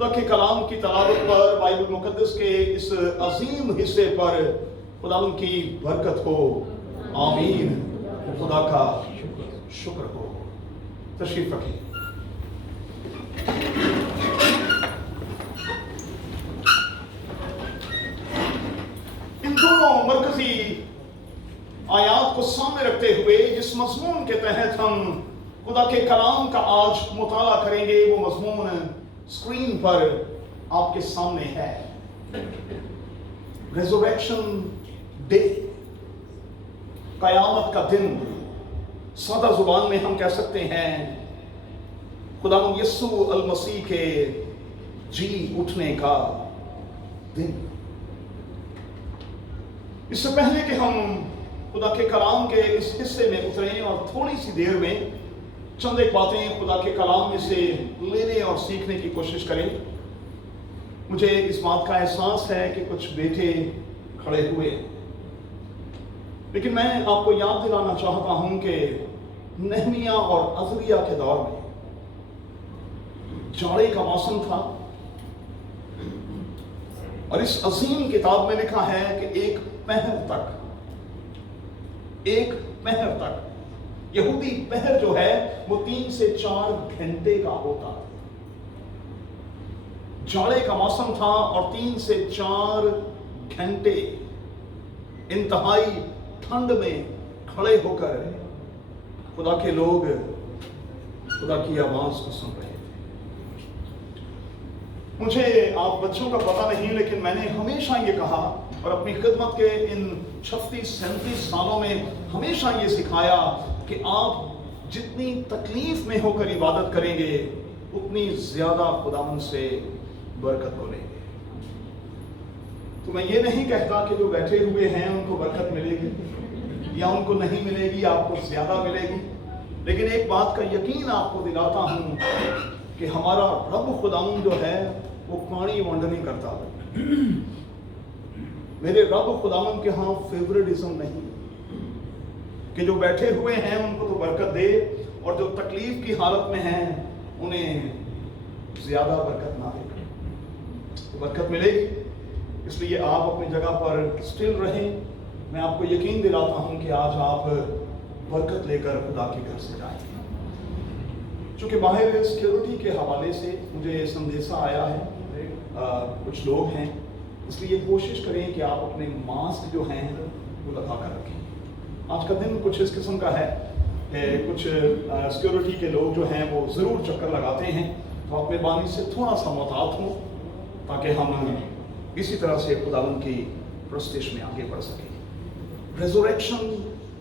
खुदा के कलाम की तलावत पर, बाइबल मुकद्दस के इस अजीम हिस्से पर खुदावंद की बरकत हो। आमीन। खुदा का शुक्र हो। तशरीफ रखें। इन दोनों मरकजी आयात को सामने रखते हुए जिस मजमून के तहत हम खुदा के कलाम का आज मुताला करेंगे, वो मजमून स्क्रीन पर आपके सामने है। रेज़रेक्शन डे, कयामत का दिन। सादा जुबान में हम कह सकते हैं खुदावंद यीशु अल मसीह के जी उठने का दिन। इससे पहले कि हम खुदा के कलाम के इस हिस्से में उतरें और थोड़ी सी देर में चंद एक बातें खुदा के कलाम में से लेने और सीखने की कोशिश करें, मुझे इस बात का एहसास है कि कुछ बेटे खड़े हुए, लेकिन मैं आपको याद दिलाना चाहता हूं कि नहमिया और अज़रिया के दौर में जाड़े का मौसम था और इस अजीम किताब में लिखा है कि एक पहर तक यहूदी पहर जो है वो 3 से 4 घंटे का होता था। जाड़े का मौसम था और 3 से 4 घंटे इंतहाई ठंड में खड़े होकर खुदा के लोग खुदा की आवाज को सुन रहे थे। मुझे आप बच्चों का पता नहीं, लेकिन मैंने हमेशा ये कहा और अपनी खिदमत के इन 36-37 सालों में हमेशा ये सिखाया कि आप जितनी तकलीफ में होकर इबादत करेंगे उतनी ज्यादा खुदावंद से बरकत को लेंगे। तो मैं ये नहीं कहता कि जो बैठे हुए हैं उनको बरकत मिलेगी या उनको नहीं मिलेगी, आपको ज्यादा मिलेगी, लेकिन एक बात का यकीन आपको दिलाता हूं कि हमारा रब खुदावंद जो है वो पानी वंड नहीं करता। मेरे रब खुदावंद के यहाँ फेवरेटिज्म नहीं कि जो बैठे हुए हैं उनको तो बरकत दे और जो तकलीफ की हालत में हैं उन्हें ज्यादा बरकत ना दे। तो बरकत मिलेगी, इसलिए आप अपनी जगह पर स्टिल रहें। मैं आपको यकीन दिलाता हूं कि आज आप बरकत लेकर खुदा के घर से जाएंगे। चूंकि बाहर सिक्योरिटी के हवाले से मुझे संदेशा आया है, कुछ लोग हैं, इसलिए कोशिश करें कि आप अपने मास्क जो हैं वो लगा कर रखें। आज का दिन कुछ इस किस्म का है कि कुछ सिक्योरिटी के लोग जो हैं वो ज़रूर चक्कर लगाते हैं, तो आप मेहरबानी से थोड़ा सा मोहतात हों ताकि हम इसी तरह से खुदावंद की प्रस्तिश में आगे बढ़ सकें। रेज़रेक्शन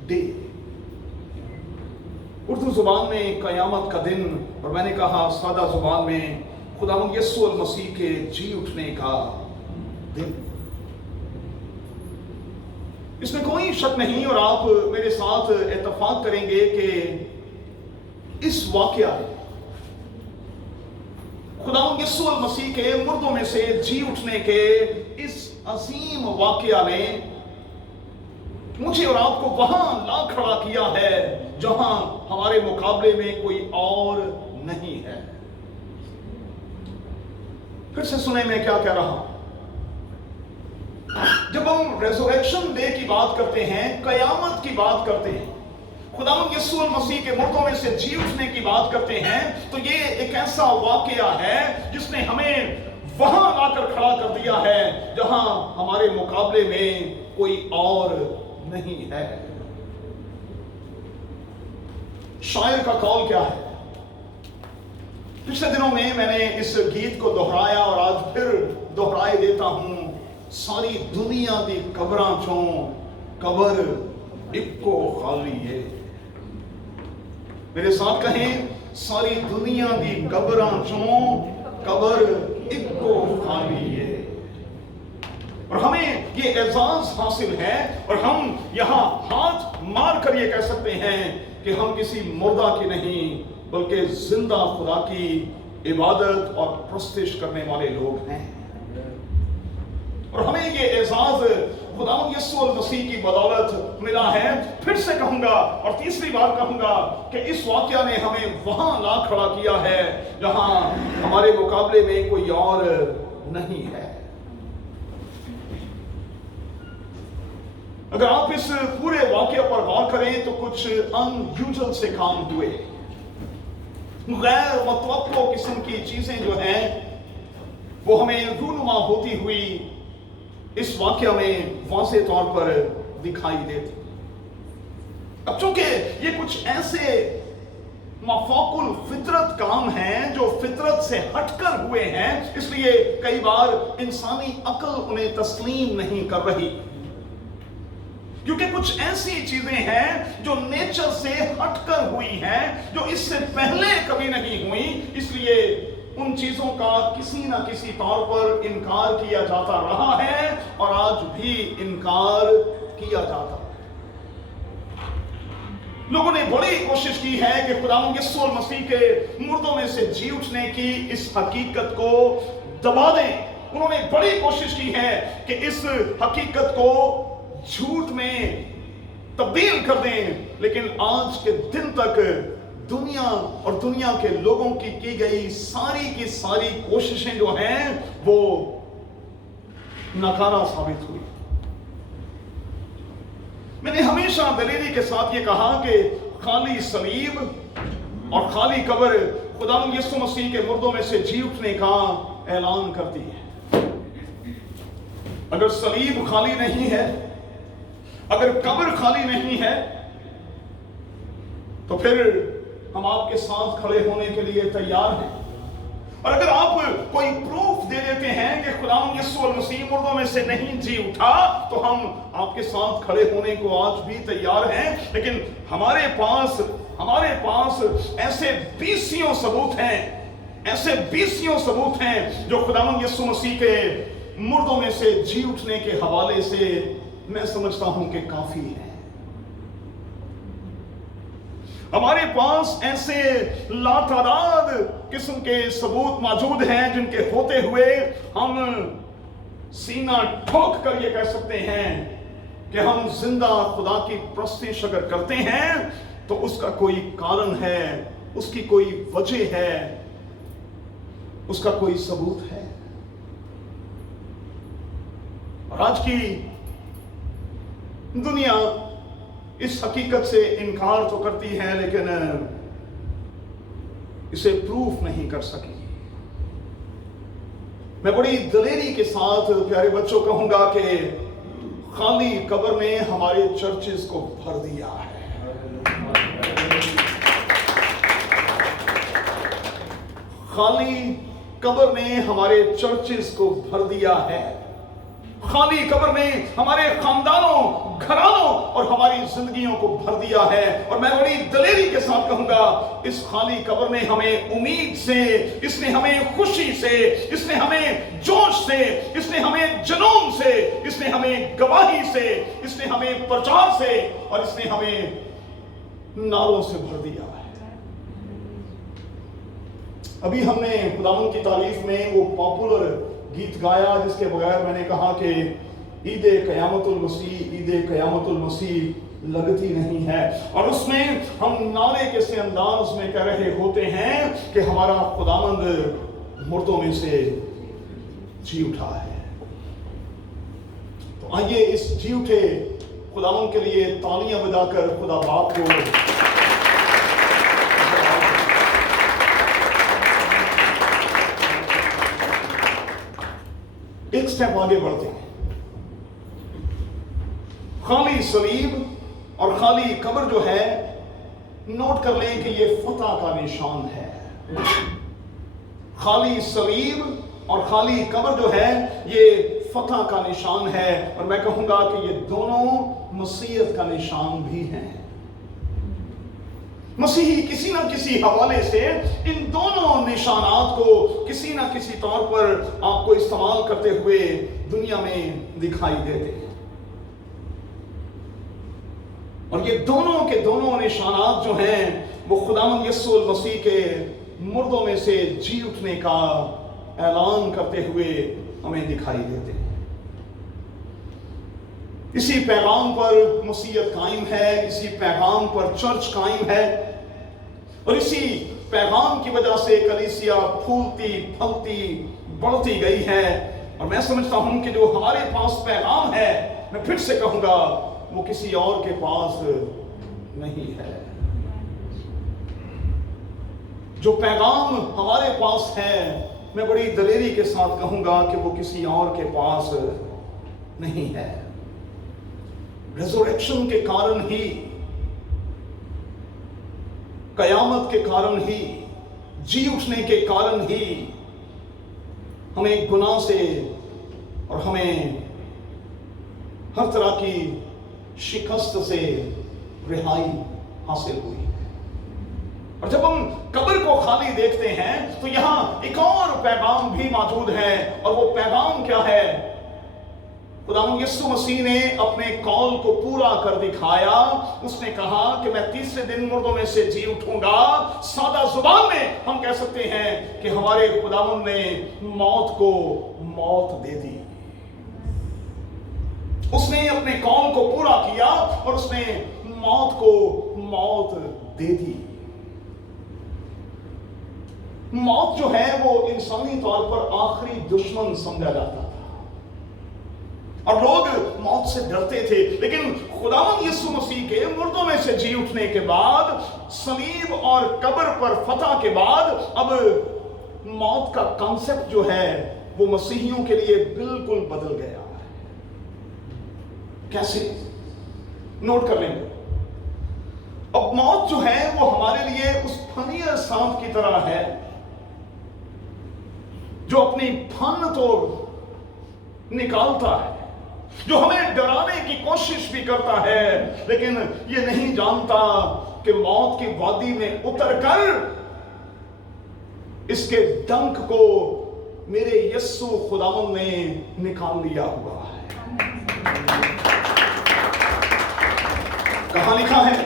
डे, उर्दू जुबान में कयामत का दिन, और मैंने कहा सादा जुबान में खुदावंद यीशु अल मसीह के जी उठने का दिन। इसमें कोई शक नहीं और आप मेरे साथ इत्तेफाक करेंगे कि इस वाकया खुदावंद यीशु अल मसीह के मुर्दों में से जी उठने के इस अजीम वाकया ने मुझे और आपको वहां ला खड़ा किया है जहां हमारे मुकाबले में कोई और नहीं है। फिर से सुने मैं क्या कह रहा हूं। जब हम रेज़रेक्शन डे की बात करते हैं, कयामत की बात करते हैं, खुदावंद यीशु मसीह के मुर्दों में से जी उठने की बात करते हैं, तो ये एक ऐसा वाकया है जिसने हमें वहां लाकर खड़ा कर दिया है जहां हमारे मुकाबले में कोई और नहीं है। शायर का कौल क्या है? पिछले दिनों में मैंने इस गीत को दोहराया और आज फिर दोहराए देता हूं। सारी दुनिया दी कबरां चों कबर इक्को खाली है। मेरे साथ कहें, सारी दुनिया दी कबरां चों कबर इक्को खाली है। और हमें ये एजाज हासिल है और हम यहां हाथ मार कर ये कह सकते हैं कि हम किसी मुर्दा की नहीं बल्कि जिंदा खुदा की इबादत और प्रस्तिश करने वाले लोग हैं। और हमें ये एजाज खुदावंद यीशु मसीह की बदौलत मिला है। फिर से कहूंगा और तीसरी बार कहूंगा कि इस वाकया ने हमें वहां ला खड़ा किया है जहां हमारे मुकाबले में कोई और नहीं है। अगर आप इस पूरे वाकये पर गौर करें तो कुछ अनयूजुअल से काम हुए, गैर मतवक्को किस्म की चीजें जो हैं वो हमें रूनुमा होती हुई इस वाकया में वाज़ेह तौर पर दिखाई देती। अब चूंकि ये कुछ ऐसे माफाकुल फितरत काम हैं जो फितरत से हटकर हुए हैं, इसलिए कई बार इंसानी अक्ल उन्हें तस्लीम नहीं कर रही, क्योंकि कुछ ऐसी चीजें हैं जो नेचर से हटकर हुई हैं, जो इससे पहले कभी नहीं हुई, इसलिए उन चीजों का किसी ना किसी तौर पर इनकार किया जाता रहा है और आज भी इनकार किया जाता है। लोगों ने बड़ी कोशिश की है कि खुदावंद यीशु मसीह के मुर्दों में से जी उठने की इस हकीकत को दबा दें। उन्होंने बड़ी कोशिश की है कि इस हकीकत को झूठ में तब्दील कर दें, लेकिन आज के दिन तक दुनिया और दुनिया के लोगों की गई सारी की सारी कोशिशें जो हैं वो नाकारा साबित हुई। मैंने हमेशा दलेरी के साथ ये कहा कि खाली सलीब और खाली कब्र खुदावंद यीशु मसीह के मुर्दों में से जी उठने का ऐलान करती है। अगर सलीब खाली नहीं है, अगर कब्र खाली नहीं है, तो फिर हम आपके साथ खड़े होने के लिए तैयार हैं। और अगर आप कोई प्रूफ दे देते हैं कि खुदावंद यीशु मसीह मुर्दों में से नहीं जी उठा, तो हम आपके साथ खड़े होने को आज भी तैयार हैं। लेकिन हमारे पास ऐसे बीसियों सबूत हैं जो खुदावंद यीशु मसीह के मुर्दों में से जी उठने के हवाले से मैं समझता हूं कि काफी है। हमारे पास ऐसे लातादाद किस्म के सबूत मौजूद हैं जिनके होते हुए हम सीना ठोक कर ये कह सकते हैं कि हम जिंदा खुदा की प्रस्तिश अगर करते हैं तो उसका कोई कारण है, उसकी कोई वजह है, उसका कोई सबूत है। और आज की दुनिया इस हकीकत से इनकार तो करती है, लेकिन इसे प्रूफ नहीं कर सकी। मैं बड़ी दलेरी के साथ प्यारे बच्चों कहूंगा कि खाली कब्र ने हमारे चर्चेस को भर दिया है। खाली कब्र ने हमारे चर्चेस को भर दिया है। खाली कब्र ने हमारे खानदानों, घरानों और हमारी जिंदगियों को भर दिया है। और मैं बड़ी दलेरी के साथ कहूंगा, इस खाली कब्र ने हमें उम्मीद से, इसने हमें खुशी से, इसने हमें जोश से, इसने हमें जुनून से, इसने हमें गवाही से, इसने हमें प्रचार से और इसने हमें नारों से भर दिया है। अभी हमने खुदावंद की तारीफ में वो पॉपुलर गीत गाया जिसके बगैर मैंने कहा कि ईद क़यामतुल मसीह लगती नहीं है। और उसमें हम नारे के से अंदाज में कह रहे होते हैं कि हमारा खुदावंद मुर्दों में से जी उठा है। तो आइए इस जी उठे खुदावंद के लिए तालियां बजाकर खुदा बाप को एक स्टेप आगे बढ़ते हैं। खाली सलीब और खाली कब्र जो है, नोट कर लें कि ये फतह का निशान है। खाली सलीब और खाली कब्र जो है ये फतह का निशान है। और मैं कहूंगा कि ये दोनों मसीहत का निशान भी हैं। मसीही किसी ना किसी हवाले से इन दोनों निशानात को किसी ना किसी तौर पर आपको इस्तेमाल करते हुए दुनिया में दिखाई देते हैं। और ये दोनों के दोनों निशानात जो हैं वो खुदावंद यीशु मसीह के मुर्दों में से जी उठने का ऐलान करते हुए हमें दिखाई देते हैं। इसी पैगाम पर मसीहत कायम है, इसी पैगाम पर चर्च कायम है, और इसी पैगाम की वजह से कलीसिया फूलती फलती बढ़ती गई है। और मैं समझता हूं कि जो हमारे पास पैगाम है, मैं फिर से कहूंगा, वो किसी और के पास नहीं है। जो पैगाम हमारे पास है, मैं बड़ी दलेरी के साथ कहूंगा कि वो किसी और के पास नहीं है। रिजरेक्शन के कारण ही, कयामत के कारण ही, जी उठने के कारण ही हमें गुनाह से और हमें हर तरह की शिकस्त से रिहाई हासिल हुई। और जब हम कब्र को खाली देखते हैं तो यहां एक और पैगाम भी मौजूद है, और वो पैगाम क्या है? खुदावंद यीशु मसीह ने अपने कॉल को पूरा कर दिखाया। उसने कहा कि मैं तीसरे दिन मुर्दों में से जी उठूंगा। सादा जुबान में हम कह सकते हैं कि हमारे खुदावंद ने मौत को मौत दे दी। उसने अपने कॉल को पूरा किया और उसने मौत को मौत दे दी। मौत जो है वो इंसानी तौर पर आखिरी दुश्मन समझा जाता था और लोग मौत से डरते थे, लेकिन खुदावंद यीशु मसीह के मुर्दों में से जी उठने के बाद, सलीब और कब्र पर फतह के बाद, अब मौत का कॉन्सेप्ट जो है वो मसीहियों के लिए बिल्कुल बदल गया है। कैसे? नोट कर लेंगे। अब मौत जो है वो हमारे लिए उस फनियर सांप की तरह है जो अपनी फन तो निकालता है, जो हमें डराने की कोशिश भी करता है, लेकिन ये नहीं जानता कि मौत की वादी में उतरकर इसके डंक को मेरे यीशु खुदावंद ने निकाल लिया हुआ है। कहां लिखा है?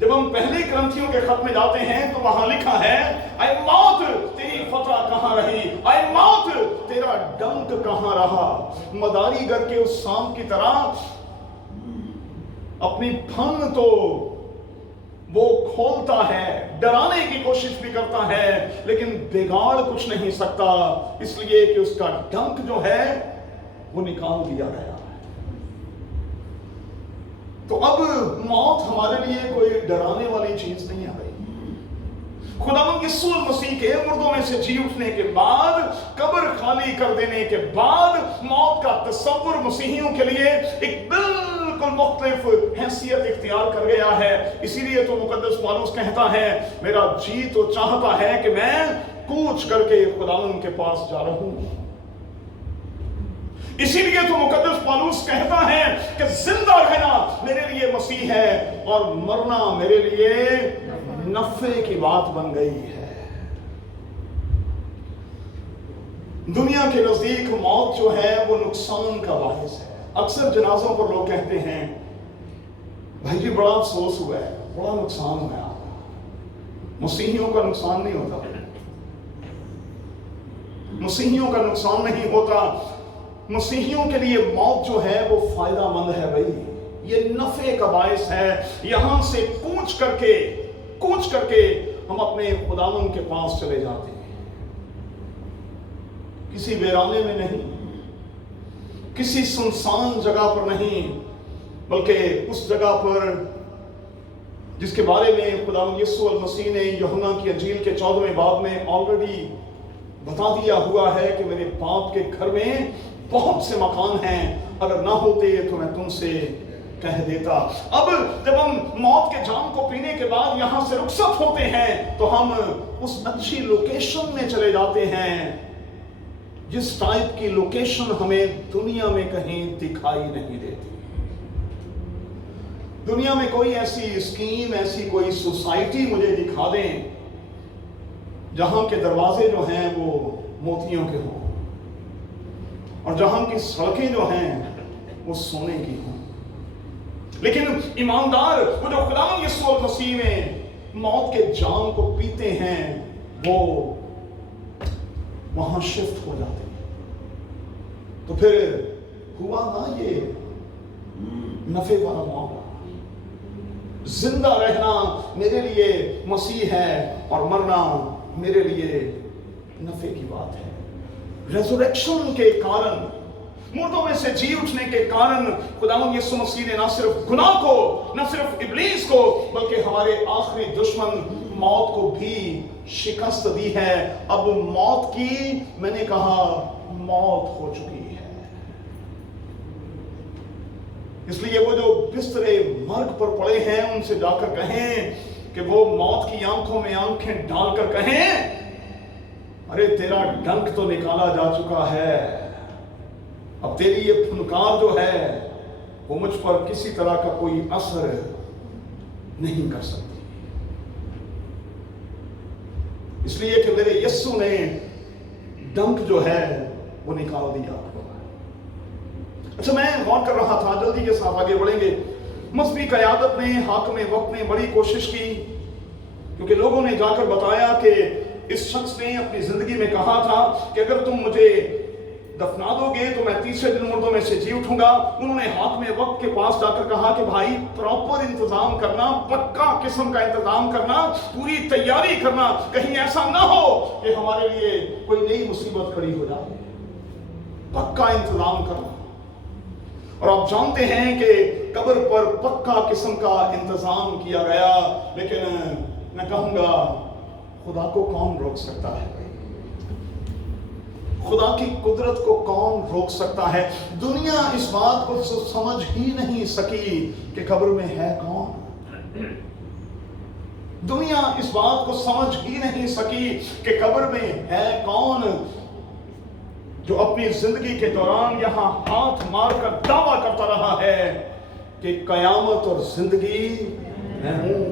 जब हम पहले ग्रंथियों के खत में जाते हैं तो वहां लिखा है, ऐ मौत तेरी फतह कहां रही, ऐ मौत तेरा डंक कहां रहा। मदारीगर के उस सांप की तरह अपनी फन तो वो खोलता है, डराने की कोशिश भी करता है, लेकिन बिगाड़ कुछ नहीं सकता, इसलिए कि उसका डंक जो है वो निकाल दिया गया। तो अब मौत हमारे लिए कोई डराने वाली चीज नहीं आ रही। खुदावंद यीशु मसीह के मुर्दों में से जी उठने के बाद, कब्र खाली कर देने के बाद, मौत का तस्वुर मसीहियों के लिए एक बिल्कुल मुख्तलिफ हैसियत इख्तियार कर गया है। इसीलिए तो मुकद्दस पौलुस कहता है, मेरा जी तो चाहता है कि मैं कूच करके खुदावंद के पास जा रहा हूं। इसीलिए तो मुकद्दस पौलुस कहता है कि जिंदा रहना मेरे लिए मसीह है और मरना मेरे लिए नफे की बात बन गई है। दुनिया के नजदीक मौत जो है वो नुकसान का बाहिस है। अक्सर जनाजों पर लोग कहते हैं, भाई जी बड़ा अफसोस हुआ है, बड़ा नुकसान हुआ आपका। मसीहियों का नुकसान नहीं होता, मसीहियों का नुकसान नहीं होता। मसीहियों के लिए मौत जो है वो फायदामंद है भाई, ये नफे का बायस है। यहां से कूच करके हम अपने खुदावंद के पास चले जाते हैं, किसी वीराने में नहीं, किसी सुनसान जगह पर नहीं, बल्कि उस जगह पर जिसके बारे में खुदावंद यीशु मसीह ने यूहन्ना की अंजील के 14वें बाब में ऑलरेडी बता दिया हुआ है कि मेरे बाप के घर में बहुत से मकान हैं, अगर ना होते तो मैं तुमसे कह देता। अब जब हम मौत के जाम को पीने के बाद यहां से रुखसत होते हैं तो हम उस अच्छी लोकेशन में चले जाते हैं, जिस टाइप की लोकेशन हमें दुनिया में कहीं दिखाई नहीं देती। दुनिया में कोई ऐसी स्कीम, ऐसी कोई सोसाइटी मुझे दिखा दें जहां के दरवाजे जो हैं वो मोतियों के हों और जहां की सड़कें जो हैं वो सोने की हों। लेकिन ईमानदार वो जो खुदावंद यीशु मसीह में मौत के जाम को पीते हैं वो वहां शिफ्ट हो जाते हैं। तो फिर हुआ ना ये नफे वाला मामला। जिंदा रहना मेरे लिए मसीह है और मरना मेरे लिए नफे की बात है। रेजरेक्शन के कारण, मुर्दों में से जी उठने के कारण खुदावंद यीशु मसीह ने ना सिर्फ गुनाह को, ना सिर्फ इब्लीस को, बल्कि हमारे आखिरी दुश्मन मौत को भी शिकस्त दी है। अब मौत की, मैंने कहा, मौत हो चुकी है। इसलिए वो जो बिस्तरे मर्ग पर पड़े हैं उनसे जाकर कहें कि वो मौत की आंखों में आंखें डालकर कहें, अरे तेरा डंक तो निकाला जा चुका है, अब तेरी ये फुनकार जो है वो मुझ पर किसी तरह का कोई असर नहीं कर सकती। इसलिए कि मेरे यीशु ने डंक जो है वो निकाल दिया। अच्छा, मैं गौर कर रहा था, जल्दी के साथ आगे बढ़ेंगे। मसबी क़यादत ने, हाकिम वक्त ने बड़ी कोशिश की, क्योंकि लोगों ने जाकर बताया कि इस शख्स ने अपनी जिंदगी में कहा था कि अगर तुम मुझे दफना दोगे तो मैं तीसरे दिन मुर्दों में से जी उठूंगा। उन्होंने हाकिम वक्त के पास जाकर कहा कि भाई प्रॉपर इंतजाम करना, पक्का किस्म का इंतजाम करना, पूरी तैयारी करना, कहीं ऐसा ना हो कि हमारे लिए कोई नई मुसीबत खड़ी हो जाए। पक्का इंतजाम करना। और आप जानते हैं कि कब्र पर पक्का किस्म का इंतजाम किया गया, लेकिन मैं कहूंगा खुदा को कौन रोक सकता है? खुदा की कुदरत को कौन रोक सकता है? दुनिया इस बात को समझ ही नहीं सकी कि कब्र में है कौन। दुनिया इस बात को समझ ही नहीं सकी कि कब्र में है कौन, जो अपनी जिंदगी के दौरान यहां हाथ मारकर दावा करता रहा है कि कयामत और जिंदगी मैं हूं।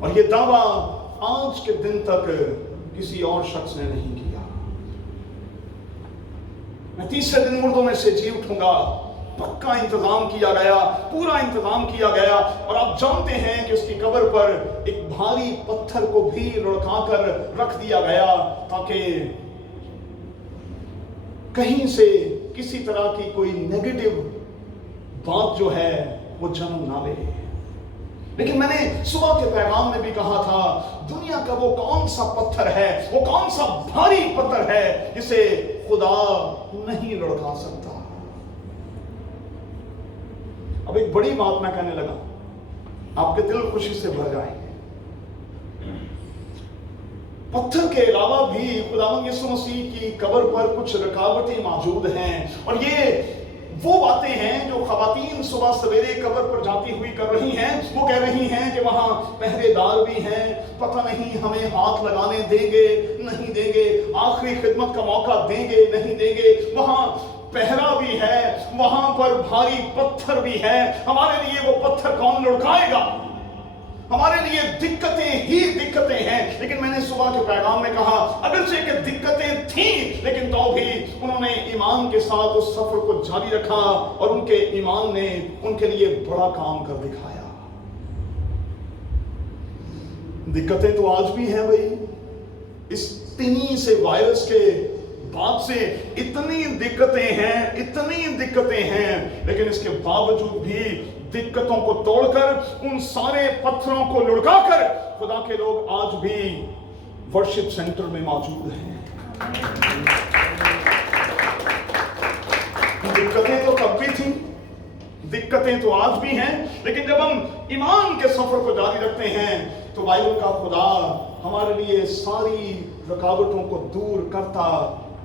और ये दावा आज के दिन तक किसी और शख्स ने नहीं किया। मैं तीसरे दिन मुर्दों में से जी उठूंगा। पक्का इंतजाम किया गया, पूरा इंतजाम किया गया। और आप जानते हैं कि उसकी कब्र पर एक भारी पत्थर को भी लुढ़का कर रख दिया गया, ताकि कहीं से किसी तरह की कोई नेगेटिव बात जो है वो जन्म ना ले। लेकिन मैंने सुबह के पैगाम में भी कहा था, दुनिया का वो कौन सा पत्थर है, वो कौन सा भारी पत्थर है जिसे खुदा नहीं लुढ़का सकता। अब एक बड़ी बात मैं कहने लगा, आपके दिल खुशी से भर जाएंगे। पत्थर के अलावा भी खुदावंद यीशु मसीह की कब्र पर कुछ रुकावटें मौजूद हैं, और ये वो बातें हैं जो खवातीन सुबह सवेरे कब्र पर जाती हुई कर रही हैं। वो कह रही हैं कि वहां पहरेदार भी हैं, पता नहीं हमें हाथ लगाने देंगे नहीं देंगे, आखिरी खिदमत का मौका देंगे नहीं देंगे, वहां पहरा भी है, वहां पर भारी पत्थर भी है। हमारे लिए वो पत्थर कौन लुढ़काएगा? हमारे लिए दिक्कतें ही दिक्कतें हैं। लेकिन मैंने सुबह के पैगाम में कहा, अगर से कि दिक्कतें थीं, लेकिन तो भी उन्होंने ईमान के साथ उस सफर को जारी रखा, और उनके ईमान ने उनके लिए बड़ा काम कर दिखाया। दिक्कतें तो आज भी हैं भाई। इस तिनी से वायरस के बाद से इतनी दिक्कतें हैं, इतनी दिक्कतें हैं, लेकिन इसके बावजूद भी दिक्कतों को तोड़कर, उन सारे पत्थरों को लुढ़काकर खुदा के लोग आज भी वर्शिप सेंटर में मौजूद हैं। दिक्कतें तो तब भी थी, दिक्कतें तो आज भी हैं, लेकिन जब हम ईमान के सफर को जारी रखते हैं तो बाइबल का खुदा हमारे लिए सारी रुकावटों को दूर करता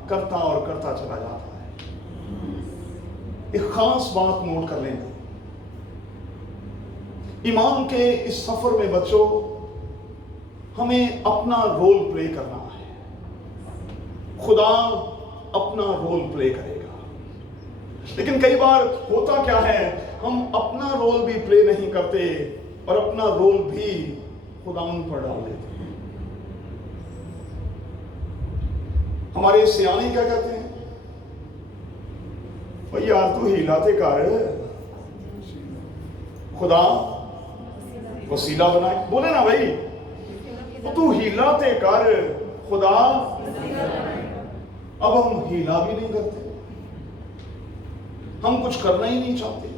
करता और करता चला जाता है। एक खास बात नोट कर लें, ईमान के इस सफर में बच्चों, हमें अपना रोल प्ले करना है। खुदा अपना रोल प्ले करेगा, लेकिन कई बार होता क्या है, हम अपना रोल भी प्ले नहीं करते और अपना रोल भी खुदावन पर डाल देते हैं। हमारे सियाने क्या कहते हैं, भाई यार तू हिलाते कर, खुदा वसीला बनाए। बोले ना भाई, तो तू हिलाते कर, खुदा। अब हम हिला भी नहीं करते। हम कुछ करना ही नहीं चाहते।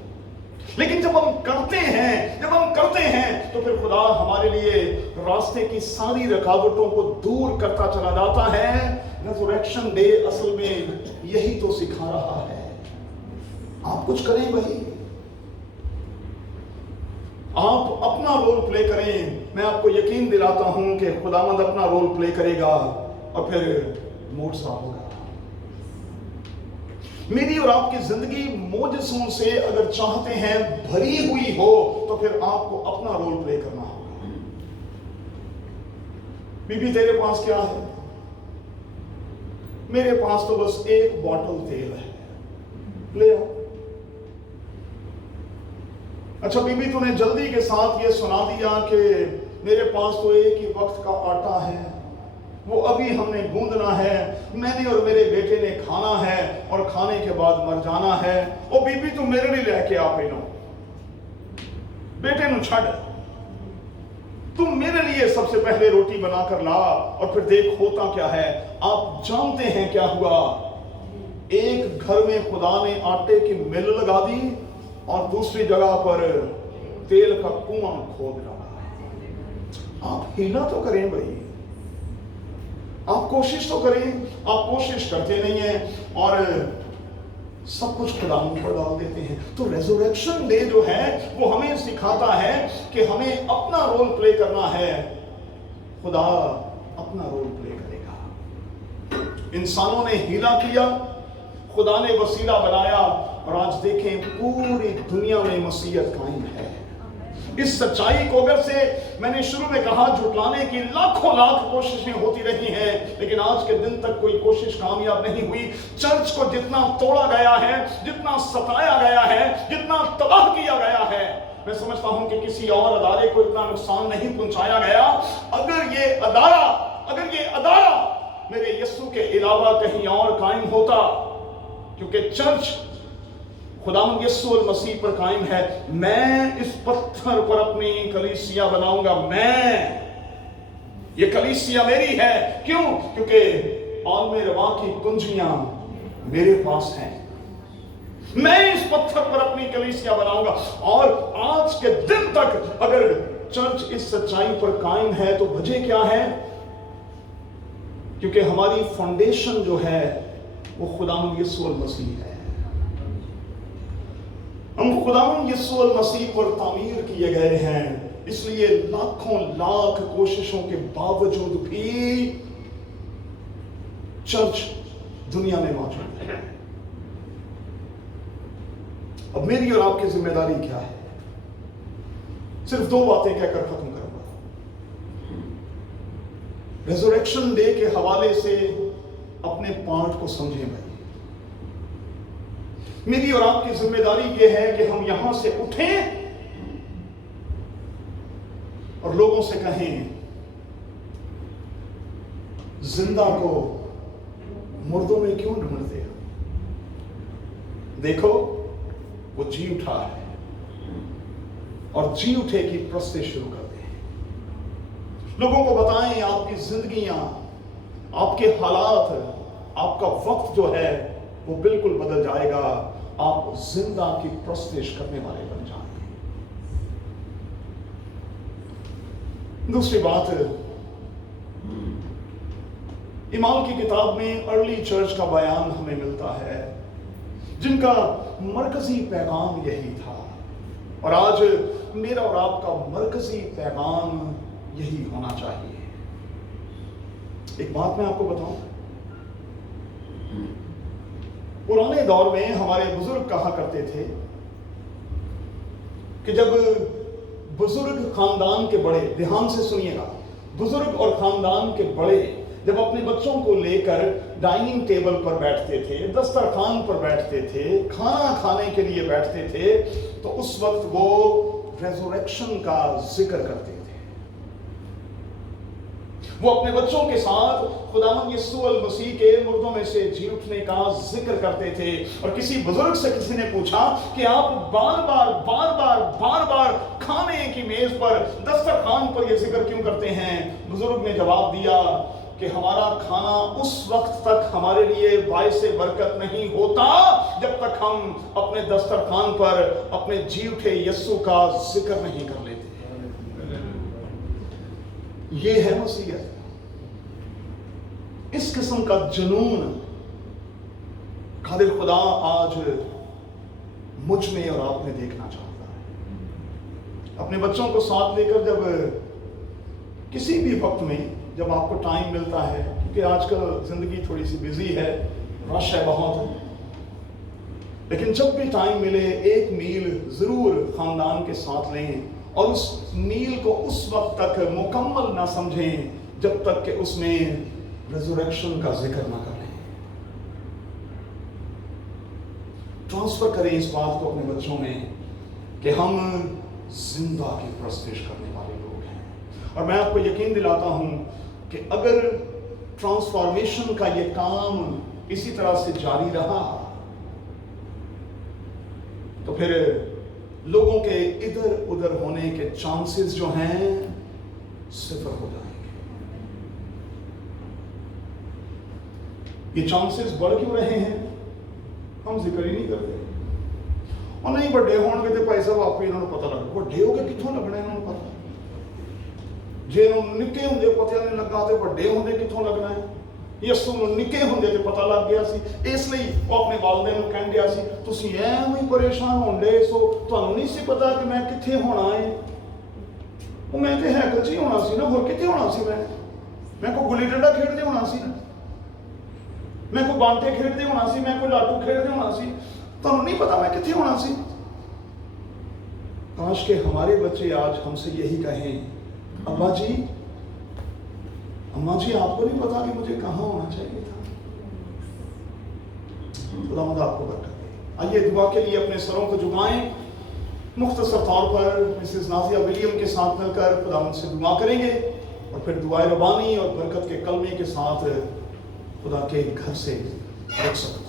लेकिन जब हम करते हैं तो फिर खुदा हमारे लिए रास्ते की सारी रुकावटों को दूर करता चला जाता है। रेज़रेक्शन डे असल में यही तो सिखा रहा है। आप कुछ करें भाई, आप अपना रोल प्ले करें। मैं आपको यकीन दिलाता हूं कि खुदावंद अपना रोल प्ले करेगा और फिर मूड साफ होगा। मेरी और आपकी जिंदगी मोजज़ों से अगर चाहते हैं भरी हुई हो तो फिर आपको अपना रोल प्ले करना होगा। बीबी तेरे पास क्या है? मेरे पास तो बस एक बॉटल तेल है, ले आओ। अच्छा बीबी, तूने जल्दी के साथ ये सुना दिया कि मेरे पास तो एक ही वक्त का आटा है, वो अभी हमने गूंदना है, मैंने और मेरे बेटे ने खाना है और खाने के बाद मर जाना है। ओ बीबी, तू मेरे लिए लेके आ पहनो, बेटे नु छड़, तुम मेरे लिए सबसे पहले रोटी बनाकर ला और फिर देख होता क्या है। आप जानते हैं क्या हुआ? एक घर में खुदा ने आटे की मिल लगा दी और दूसरी जगह पर तेल का कुआं खोद डाला। आप हिला तो करें भाई, आप कोशिश तो करें। आप कोशिश करते नहीं हैं और सब कुछ खुदा पर डाल देते हैं। तो रेज़रेक्शन डे जो है वो हमें सिखाता है कि हमें अपना रोल प्ले करना है। खुदा अपना रोल प्ले करेगा। इंसानों ने हीला किया, खुदा ने वसीला बनाया और आज देखें पूरी दुनिया में मसीहत कायम है। इस सच्चाई को अगर से मैंने शुरू में कहा झुटलाने की लाखों लाख कोशिशें होती रही हैं, लेकिन आज के दिन तक कोई कोशिश कामयाब नहीं हुई। चर्च को जितना तोड़ा गया है, जितना सताया गया है, जितना तबाह किया गया है, मैं समझता हूं कि किसी और अदारे को इतना नुकसान नहीं पहुंचाया गया। अगर ये अदारा मेरे यीशु के अलावा कहीं और कायम होता, क्योंकि चर्च खुदावंद यीशु मसीह पर कायम है। मैं इस पत्थर पर अपनी कलीसिया बनाऊंगा। ये कलीसिया मेरी है। क्यों? क्योंकि आलमे रवा की कुंजियां मेरे पास हैं। मैं इस पत्थर पर अपनी कलीसिया बनाऊंगा। और आज के दिन तक अगर चर्च इस सच्चाई पर कायम है तो वजह क्या है? क्योंकि हमारी फाउंडेशन जो है वो खुदावंद यीशु मसीह है। हम खुदावंद यीशु मसीह पर तामीर किए गए हैं। इसलिए लाखों लाख कोशिशों के बावजूद भी चर्च दुनिया में मौजूद है। अब मेरी और आपकी जिम्मेदारी क्या है? सिर्फ दो बातें कहकर खत्म करूंगा। रेज़रेक्शन डे के हवाले से अपने पार्ट को समझें भाई। मेरी और आपकी जिम्मेदारी यह है कि हम यहां से उठें और लोगों से कहें, जिंदा को मुर्दों में क्यों ढूंढते हो? देखो वो जी उठा है और जी उठे की प्रस्ते शुरू करते हैं। लोगों को बताएं आपकी जिंदगियां, आपके हालात, आपका वक्त जो है वो बिल्कुल बदल जाएगा। आप जिंदा की प्रस्तेश करने वाले बन जाएंगे। दूसरी बात, ईमान की किताब में अर्ली चर्च का बयान हमें मिलता है, जिनका मरकजी पैगाम यही था। और आज मेरा और आपका मरकजी पैगाम यही होना चाहिए। एक बात मैं आपको बताऊं, पुराने दौर में हमारे बुजुर्ग कहा करते थे कि जब बुजुर्ग खानदान के बड़े, ध्यान से सुनिएगा, बुजुर्ग और खानदान के बड़े जब अपने बच्चों को लेकर डाइनिंग टेबल पर बैठते थे, दस्तरखान पर बैठते थे, खाना खाने के लिए बैठते थे, तो उस वक्त वो रेज़रेक्शन का जिक्र करते थे। वो अपने बच्चों के साथ खुदावंद यीशु मसीह के मुर्दों में से जी उठने का जिक्र करते थे। और किसी बुजुर्ग से किसी ने पूछा कि आप बार बार खाने की मेज पर, दस्तरखान पर ये जिक्र क्यों करते हैं? बुजुर्ग ने जवाब दिया, کہ ہمارا کھانا اس وقت تک ہمارے لیے باعث برکت نہیں ہوتا جب تک ہم اپنے دسترخوان پر اپنے جی اٹھے یسوع کا ذکر نہیں کر لیتے. یہ ہے مسیحیت. اس قسم کا جنون قادر خدا آج مجھ میں اور آپ میں دیکھنا چاہتا ہے. اپنے بچوں کو ساتھ لے کر جب کسی بھی وقت میں جب آپ کو ٹائم ملتا ہے، کیونکہ آج کل زندگی تھوڑی سی بزی ہے، رش ہے بہت، لیکن جب بھی ٹائم ملے ایک میل ضرور خاندان کے ساتھ لیں اور اس میل کو اس وقت تک مکمل نہ سمجھیں جب تک کہ اس میں ریزوریکشن کا ذکر نہ کریں. ٹرانسفر کریں اس بات کو اپنے بچوں میں کہ ہم زندہ کی پرستش کرنے والے لوگ ہیں. اور میں آپ کو یقین دلاتا ہوں کہ اگر ٹرانسفارمیشن کا یہ کام اسی طرح سے جاری رہا تو پھر لوگوں کے ادھر ادھر ہونے کے چانسز جو ہیں صفر ہو جائیں گے. یہ چانسز بڑھ کیوں رہے ہیں ہم ذکر ہی نہیں کرتے. اور نہیں بڑے ہون گے تو بھائی صاحب آپ کو انہوں نے پتہ لگا بڑے ہو گئے کتوں لگنا ہے انہوں نے پتہ جی نکے ہوں پتہ نہیں لگا تو بڑے ہوں کتوں لگنا ہے. یسو نکے ہوں تو پتہ لگ گیا سی اس لیے وہ اپنے والدین کو کہن گیا سی تسی ایویں ہی پریشان ہون ڈے سو تانوں نہیں سی پتا کہ میں کتنے ہونا ہے. وہ میں تو ہیکل چ ہی ہونا سی نا ہور کتنے ہونا سی. میں کوئی گلی ڈنڈا کھیڈتے ہونا سی نا میں کوئی بانٹے کھیڈتے ہونا سی میں کوئی لاٹو کھیڈتے ہونا سی. تانوں نہیں پتا میں کتنے ہونا سی. کاش کہ ہمارے بچے آج ہم سے یہی کہیں ابا جی اماں جی آپ کو نہیں پتا کہ مجھے کہاں ہونا چاہیے تھا. خداوند آپ کو برکت دے. آئیے دعا کے لیے اپنے سروں کو جھکائیں. مختصر طور پر مسز نازیہ ولیم کے ساتھ مل کر خداوند سے دعا کریں گے اور پھر دعائے ربانی اور برکت کے کلمے کے ساتھ خدا کے گھر سے رخصت